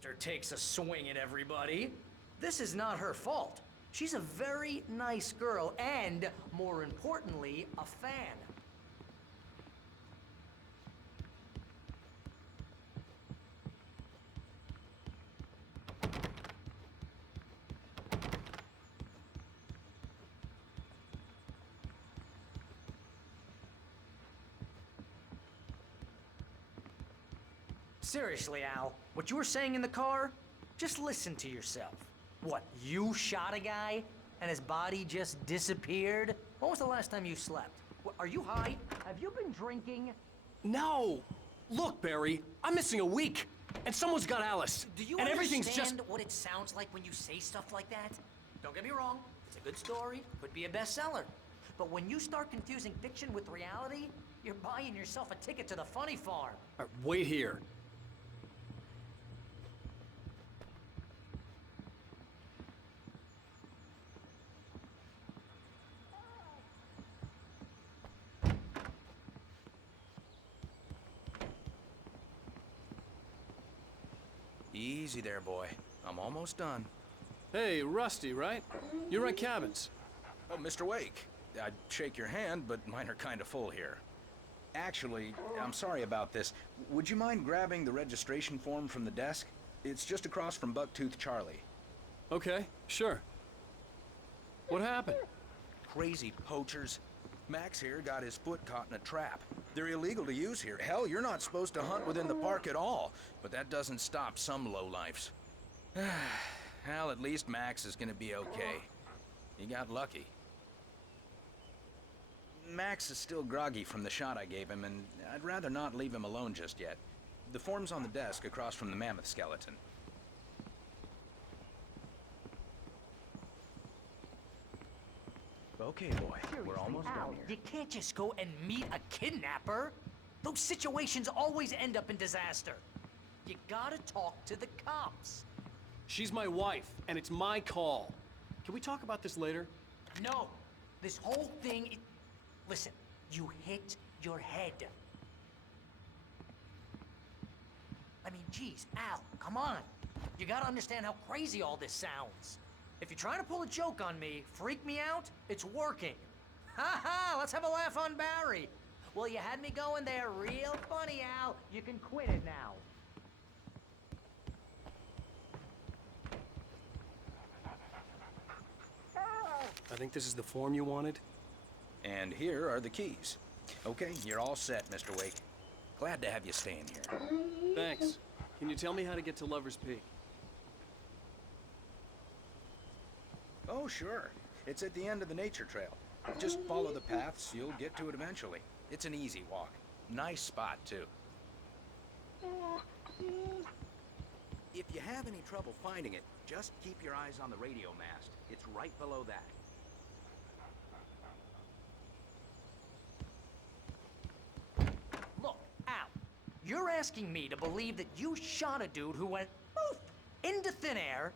sister takes a swing at everybody. This is not her fault. She's a very nice girl and, more importantly, a fan. Seriously, Al, what you were saying in the car? Just listen to yourself. What, you shot a guy and his body just disappeared? When was the last time you slept? What, are you high? Have you been drinking? No! Look, Barry, I'm missing a week, and someone's got Alice. Do you and understand everything's just... what it sounds like when you say stuff like that? Don't get me wrong, it's a good story, could be a bestseller. But when you start confusing fiction with reality, you're buying yourself a ticket to the funny farm. Wait here. Easy there, boy. I'm almost done. Hey, Rusty, right? You rent cabins. Oh, Mr. Wake. I'd shake your hand, but mine are kind of full here. Actually, I'm sorry about this. Would you mind grabbing the registration form from the desk? It's just across from Bucktooth Charlie. Okay, sure. What happened? Crazy poachers. Max here got his foot caught in a trap. They're illegal to use here. Hell, you're not supposed to hunt within the park at all. But that doesn't stop some lowlifes. Hell, at least Max is gonna be okay. He got lucky. Max is still groggy from the shot I gave him, and I'd rather not leave him alone just yet. The form's on the desk across from the mammoth skeleton. Okay, boy, we're almost done here. You can't just go and meet a kidnapper. Those situations always end up in disaster. You gotta talk to the cops. She's my wife, and it's my call. Can we talk about this later? No, this whole thing... Listen, you hit your head. I mean, geez, Al, come on. You gotta understand how crazy all this sounds. If you're trying to pull a joke on me, freak me out, it's working. Ha ha, let's have a laugh on Barry. Well, you had me going there real funny, Al. You can quit it now. I think this is the form you wanted. And here are the keys. Okay, you're all set, Mr. Wake. Glad to have you staying here. Thanks. Can you tell me how to get to Lover's Peak? Oh, sure. It's at the end of the nature trail. Just follow the paths, you'll get to it eventually. It's an easy walk. Nice spot, too. If you have any trouble finding it, just keep your eyes on the radio mast. It's right below that. Look, Al, you're asking me to believe that you shot a dude who went poof into thin air,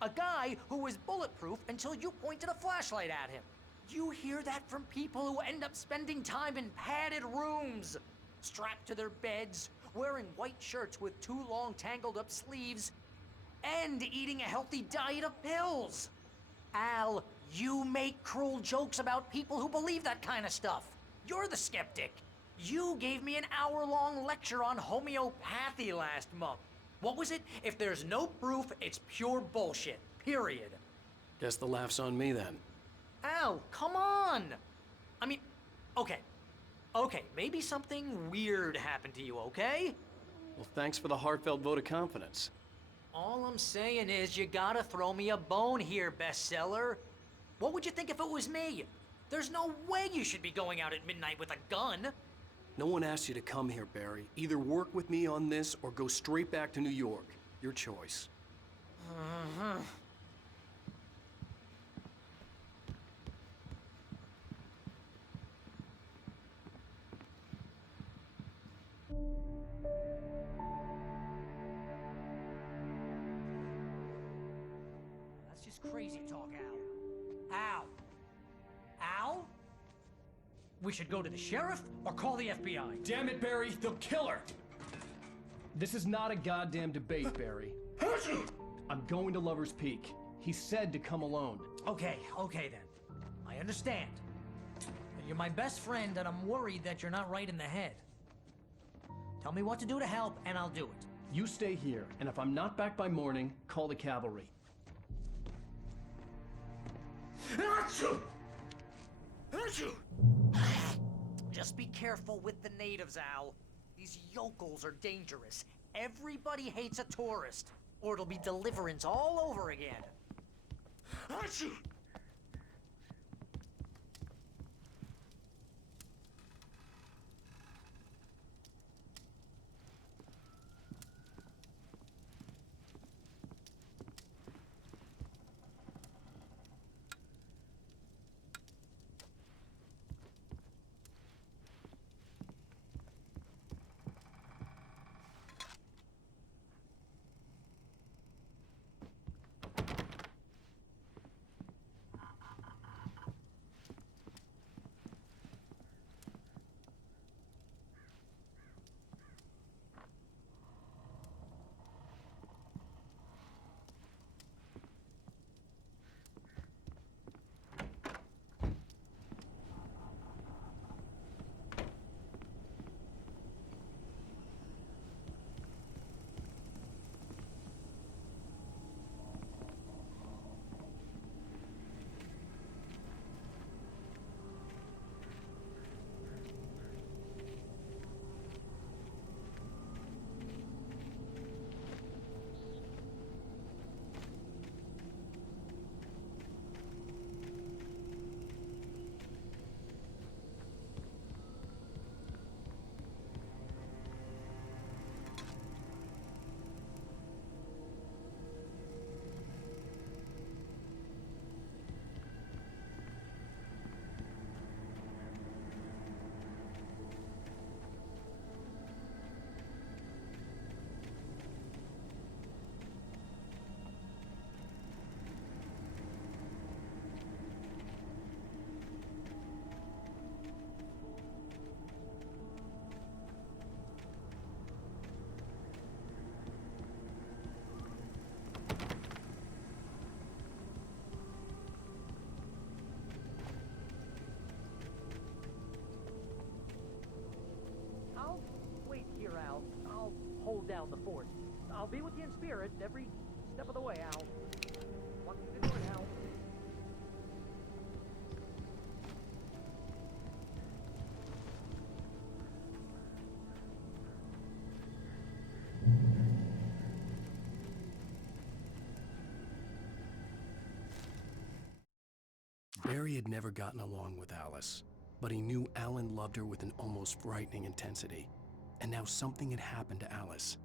a guy who was bulletproof until you pointed a flashlight at him. You hear that from people who end up spending time in padded rooms, strapped to their beds, wearing white shirts with too long tangled up sleeves, and eating a healthy diet of pills. Al, you make cruel jokes about people who believe that kind of stuff. You're the skeptic. You gave me an hour-long lecture on homeopathy last month. What was it? If there's no proof, it's pure bullshit. Period. Guess the laugh's on me then. Al, come on! I mean, okay. Okay, maybe something weird happened to you, okay? Well, thanks for the heartfelt vote of confidence. All I'm saying is you gotta throw me a bone here, bestseller. What would you think if it was me? There's no way you should be going out at midnight with a gun. No one asked you to come here, Barry. Either work with me on this or go straight back to New York. Your choice. Uh-huh. That's just crazy talk, Al. Al? Al? We should go to the sheriff or call the FBI. Damn it, Barry, they'll kill her! This is not a goddamn debate, Barry. I'm going to Lover's Peak. He said to come alone. Okay then. I understand. But you're my best friend, and I'm worried that you're not right in the head. Tell me what to do to help, and I'll do it. You stay here, and if I'm not back by morning, call the cavalry. Just be careful with the natives, Al. These yokels are dangerous. Everybody hates a tourist, or it'll be Deliverance all over again. I'll wait here, Al. I'll hold down the fort. I'll be with you in spirit every step of the way, Al. Walking the door now. Barry had never gotten along with Alice, but he knew Alan loved her with an almost frightening intensity. And now something had happened to Alice.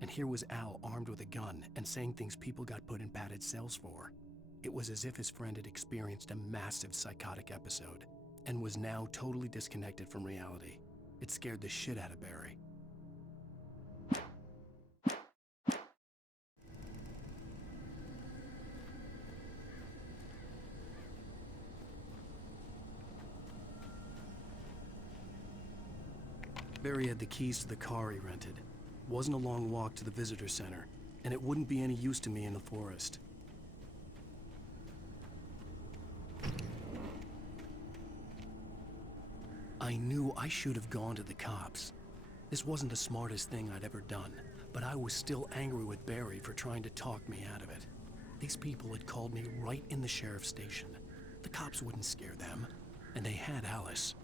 And here was Al armed with a gun and saying things people got put in padded cells for. It was as if his friend had experienced a massive psychotic episode and was now totally disconnected from reality. It scared the shit out of Barry. Barry had the keys to the car he rented. Wasn't a long walk to the visitor center, and it wouldn't be any use to me in the forest. I knew I should have gone to the cops. This wasn't the smartest thing I'd ever done, but I was still angry with Barry for trying to talk me out of it. These people had called me right in the sheriff's station. The cops wouldn't scare them, and they had Alice.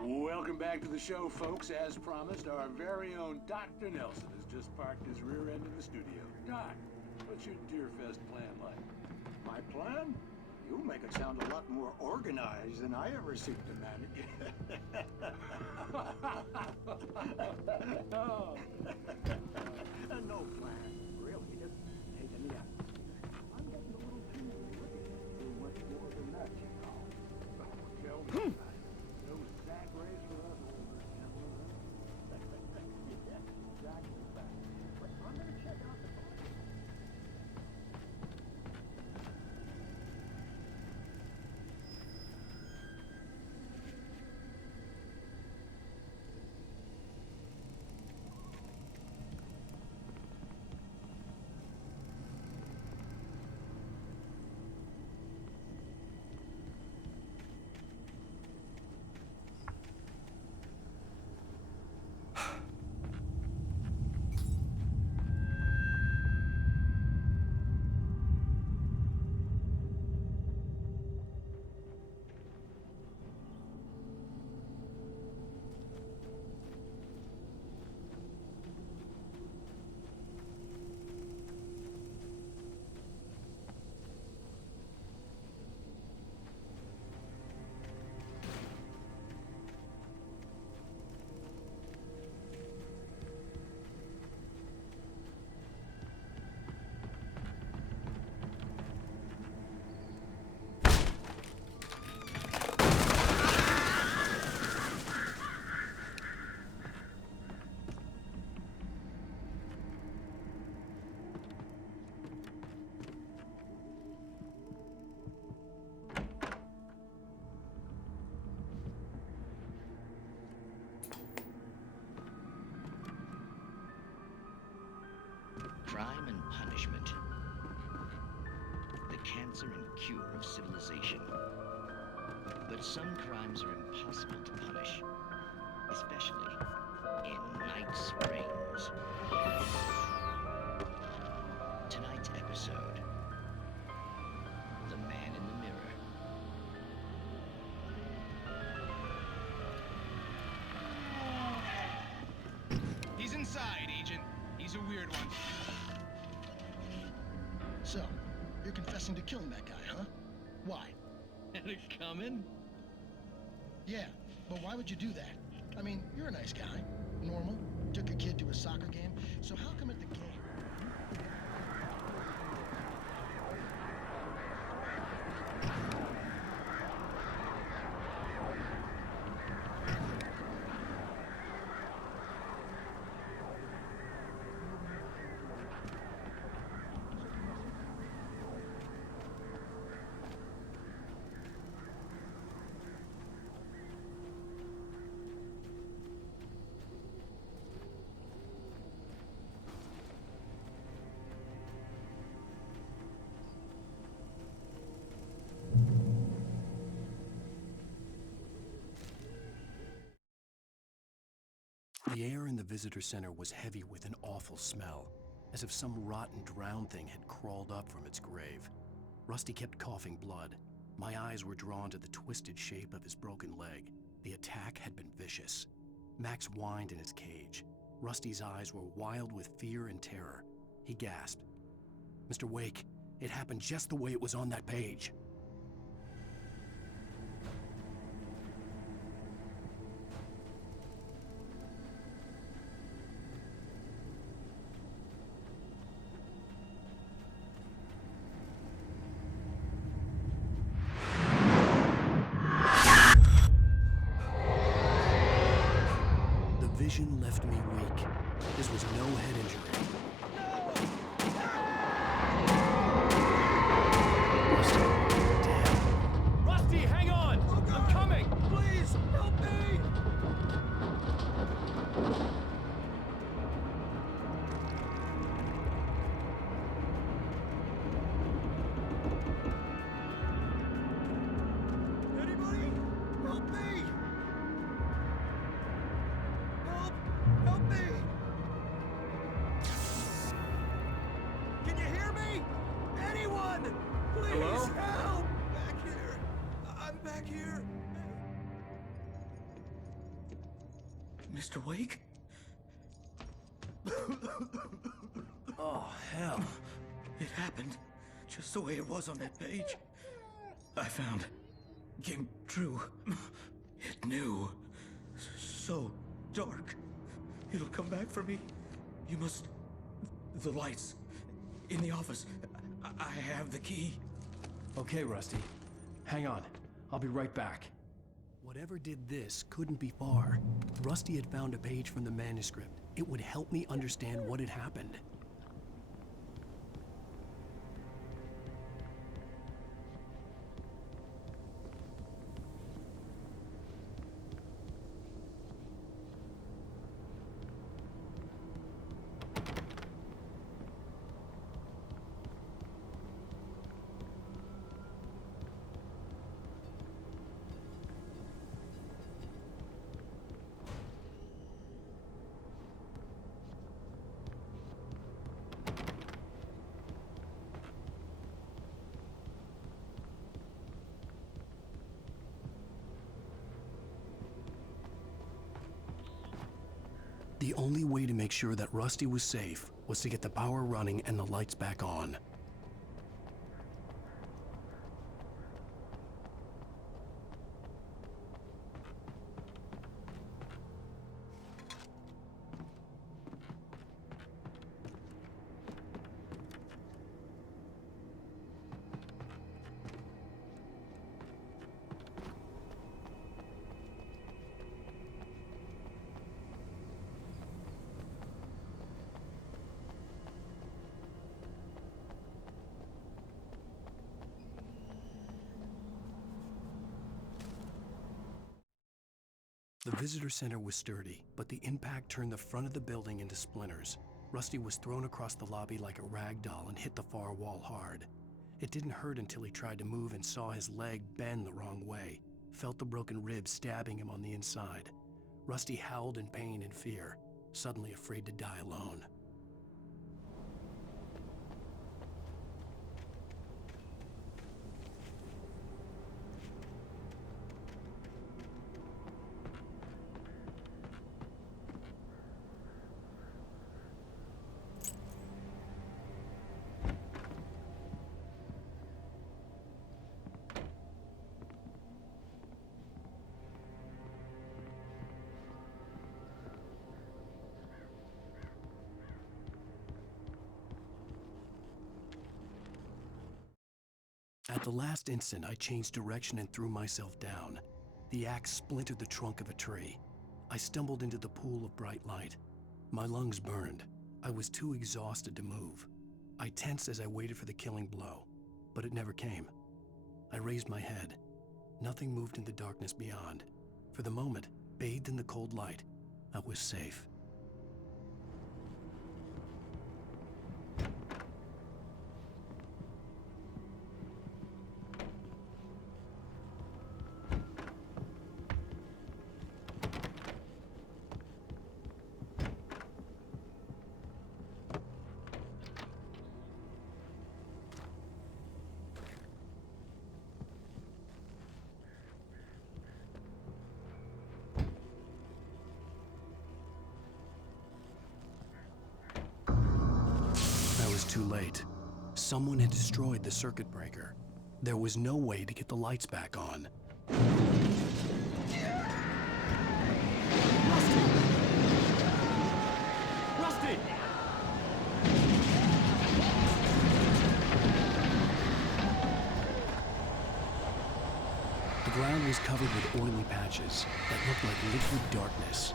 Welcome back to the show, folks. As promised, our very own Dr. Nelson has just parked his rear end in the studio. Doc, what's your Deerfest plan like? My plan? You make it sound a lot more organized than I ever seem to manage. no plan, really. Just taking the out. I'm getting a little too wicked. Much more than that, you know. Tell me about it. No sack race for us older gentlemen. Yes, exactly that. But I'm gonna check out the party. Crime and punishment. The cancer and cure of civilization. But some crimes are impossible to punish, especially in Night Springs. Tonight's episode, The Man in the Mirror. He's inside, Agent. He's a weird one. So, you're confessing to killing that guy, huh? Why? Had it coming? Yeah, but why would you do that? I mean, you're a nice guy. Normal. Took a kid to a soccer game. So how come at the game... The air in the visitor center was heavy with an awful smell, as if some rotten drowned thing had crawled up from its grave. Rusty kept coughing blood. My eyes were drawn to the twisted shape of his broken leg. The attack had been vicious. Max whined in his cage. Rusty's eyes were wild with fear and terror. He gasped. "Mr. Wake, it happened just the way it was on that page." Vision left me weak. This was no head injury. Rusty, damn. Rusty, hang on! I'm coming! Please, help me! Anybody? Help me! Help me! Can you hear me? Anyone! Please help! Back here! I'm back here! Mr. Wake? Oh, hell. It happened just the way it was on that page. I found. Came true. It knew. So dark. It'll come back for me. You must The lights. In the office. I have the key. Okay, Rusty. Hang on. I'll be right back. Whatever did this couldn't be far. Rusty had found a page from the manuscript. It would help me understand what had happened. The only way to make sure that Rusty was safe was to get the power running and the lights back on. The visitor center was sturdy, but the impact turned the front of the building into splinters. Rusty was thrown across the lobby like a rag doll and hit the far wall hard. It didn't hurt until he tried to move and saw his leg bend the wrong way, felt the broken ribs stabbing him on the inside. Rusty howled in pain and fear, suddenly afraid to die alone. At the last instant, I changed direction and threw myself down. The axe splintered the trunk of a tree. I stumbled into the pool of bright light. My lungs burned. I was too exhausted to move. I tensed as I waited for the killing blow, but it never came. I raised my head. Nothing moved in the darkness beyond. For the moment, bathed in the cold light, I was safe. Too late. Someone had destroyed the circuit breaker. There was no way to get the lights back on. Rusty! The ground was covered with oily patches that looked like liquid darkness.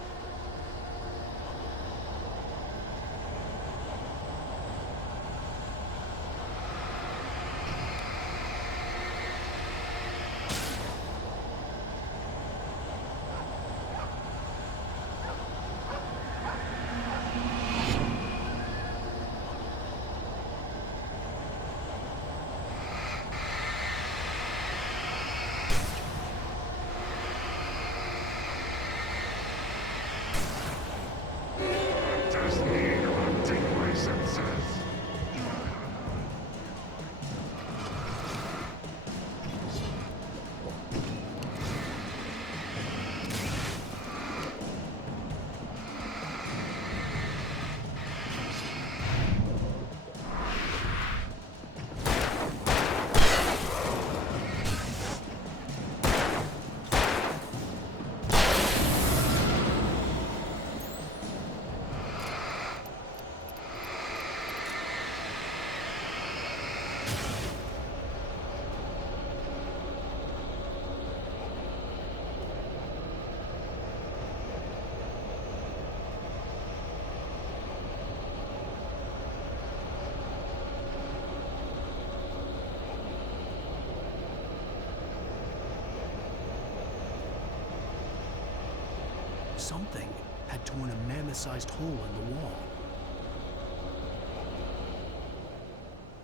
Something had torn a mammoth-sized hole in the wall.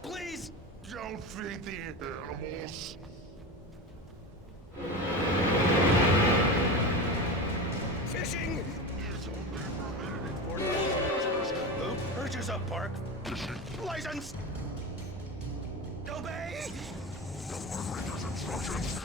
Please! Don't feed the animals. Fishing! Who? Purchase up, Park. License! Obey! Operator's instructions.